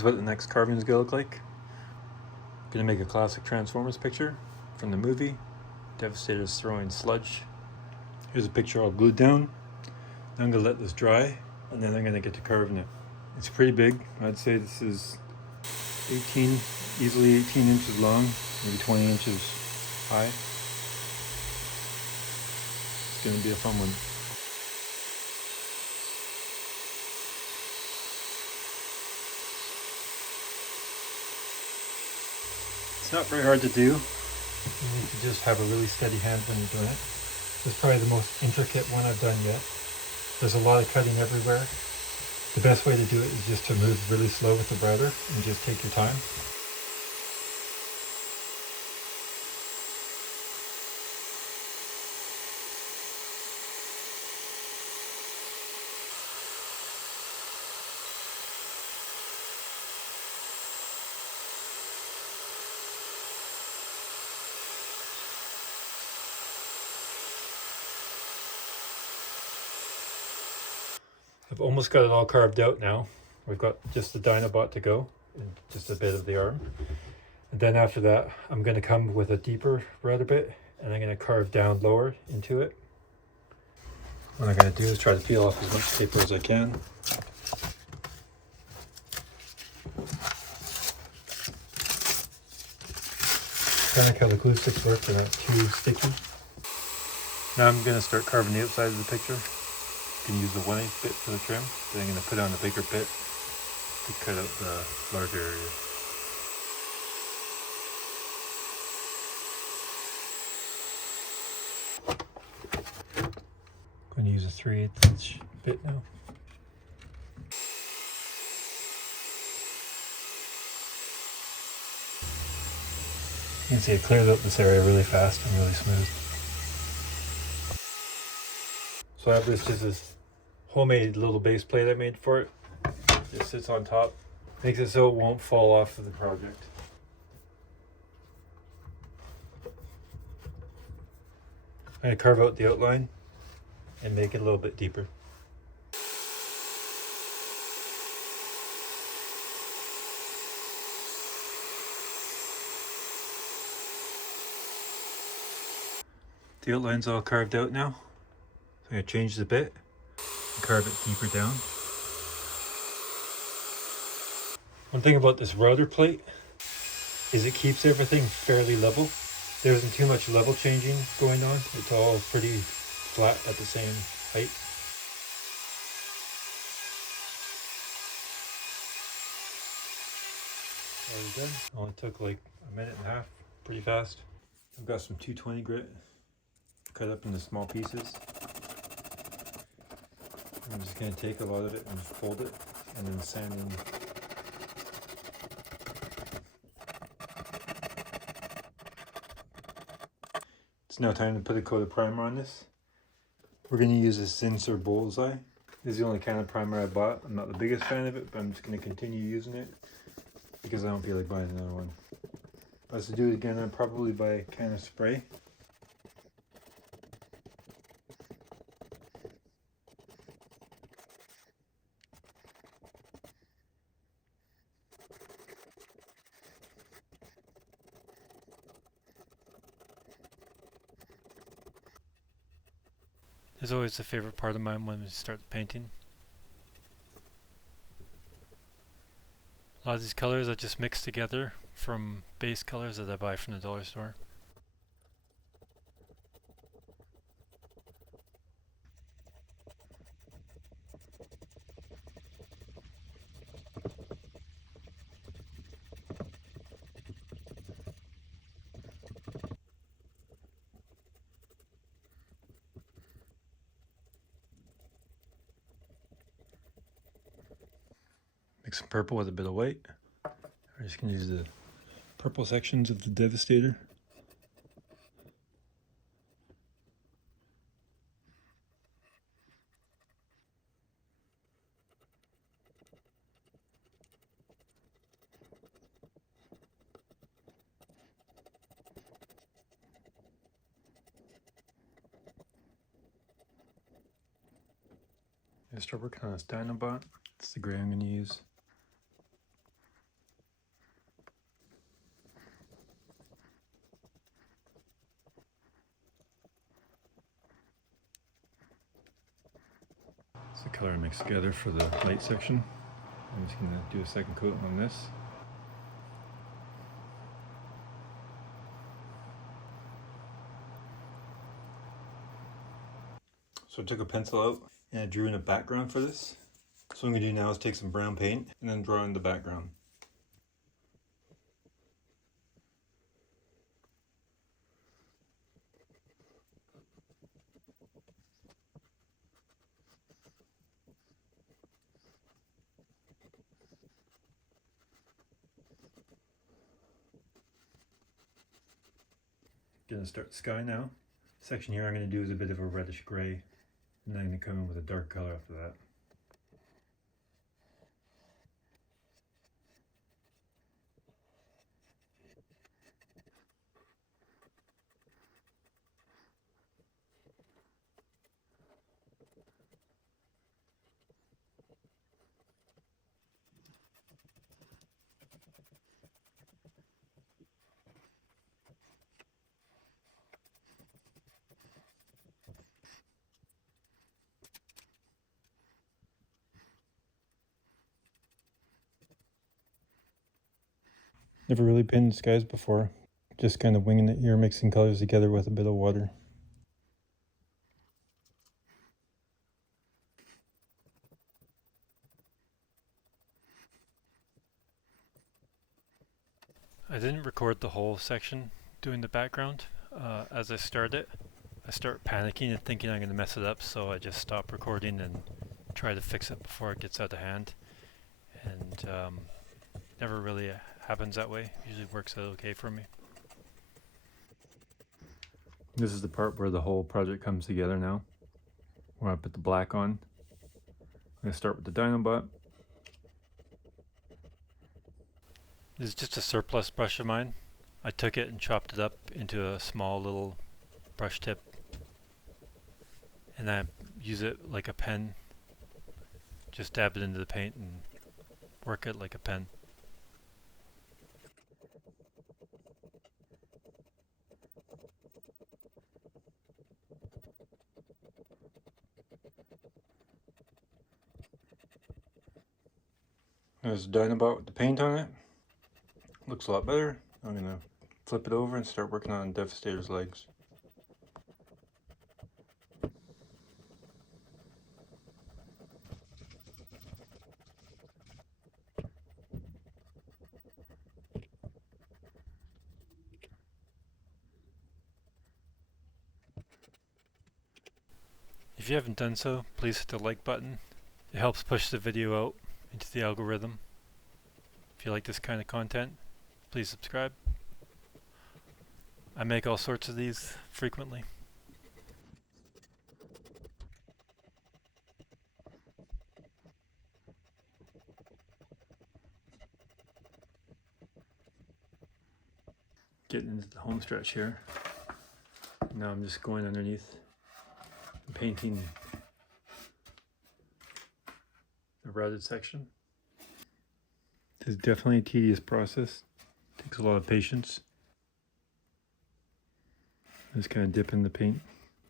is what the next carving is going to look like. I'm going to make a classic Transformers picture from the movie. Devastator's throwing sludge. Here's a picture all glued down. Now I'm going to let this dry, and then I'm going to get to carving it. It's pretty big. I'd say this is easily 18 inches long, maybe 20 inches high. It's going to be a fun one. It's not very hard to do. You need to just have a really steady hand when you're doing it. This is probably the most intricate one I've done yet. There's a lot of cutting everywhere. The best way to do it is just to move really slow with the router and just take your time. I've almost got it all carved out now. We've got just the Dinobot to go and just a bit of the arm. And then after that, I'm going to come with a deeper router bit and I'm going to carve down lower into it. What I'm going to do is try to peel off as much paper as I can. Kind of like how the glue sticks work, they're not too sticky. Now I'm going to start carving the outside of the picture. You can use the 1/8 bit for the trim. Then I'm going to put on a bigger bit to cut out the larger area. I'm going to use a 3/8 inch bit now. You can see it clears out this area really fast and really smooth. So I have this just this homemade little base plate I made for it. Just sits on top. Makes it so it won't fall off of the project. I'm going to carve out the outline and make it a little bit deeper. The outline's all carved out now. I'm going to change the bit and carve it deeper down. One thing about this router plate is it keeps everything fairly level. There isn't too much level changing going on. It's all pretty flat at the same height. Already done. Only took like a minute and a half. Pretty fast. I've got some 220 grit cut up into small pieces. I'm just going to take a lot of it and fold it and then sand in. It's now time to put a coat of primer on this. We're going to use this Sensor Bullseye. This is the only kind of primer I bought. I'm not the biggest fan of it, but I'm just going to continue using it because I don't feel like buying another one. If I was to do it again, I'd probably buy a can of spray. It's always the favorite part of mine when we start painting. A lot of these colors I just mix together from base colors that I buy from the dollar store. Mix some purple with a bit of white. I'm just going to use the purple sections of the Devastator. I'm going to start working on this Dinobot. It's the gray I'm going to use. It's the color I mixed together for the light section. I'm just going to do a second coat on this. So I took a pencil out and I drew in a background for this. So what I'm going to do now is take some brown paint and then draw in the background. Gonna start sky now. Section here I'm going to do is a bit of a reddish gray, and then I'm going to come in with a dark color after that. Never really painted skies before, just kind of winging it here, mixing colors together with a bit of water. I didn't record the whole section doing the background. As I start panicking and thinking I'm going to mess it up, so I just stop recording and try to fix it before it gets out of hand. And never really happens that way. Usually works out okay for me. This is the part where the whole project comes together now, where I put the black on. I'm going to start with the Dinobot. This is just a surplus brush of mine. I took it and chopped it up into a small little brush tip, and I use it like a pen. Just dab it into the paint and work it like a pen. There's Dinobot with the paint on it. Looks a lot better. I'm gonna flip it over and start working on Devastator's legs. If you haven't done so, please hit the like button. It helps push the video out into the algorithm. If you like this kind of content, please subscribe. I make all sorts of these frequently. Getting into the home stretch here. Now I'm just going underneath and painting the routed section. This is definitely a tedious process. Takes a lot of patience. Just kind of dipping the paint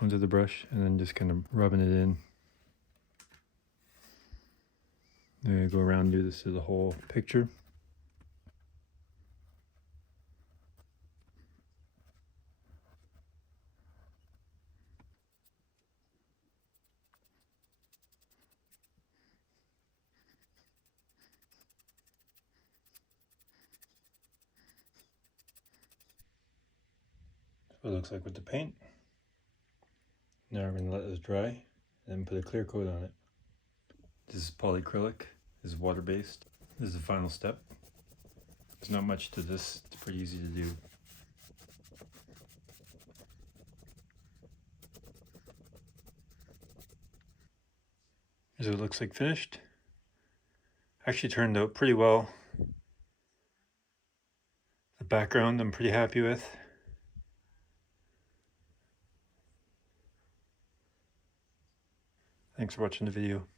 onto the brush and then just kind of rubbing it in. Then I go around and do this to the whole picture. What it looks like with the paint. Now we're going to let this dry and then put a clear coat on it. This is polyacrylic. This is water based. This is the final step. There's not much to this. It's pretty easy to do. Here's what it looks like finished. Actually turned out pretty well. The background I'm pretty happy with. Thanks for watching the video.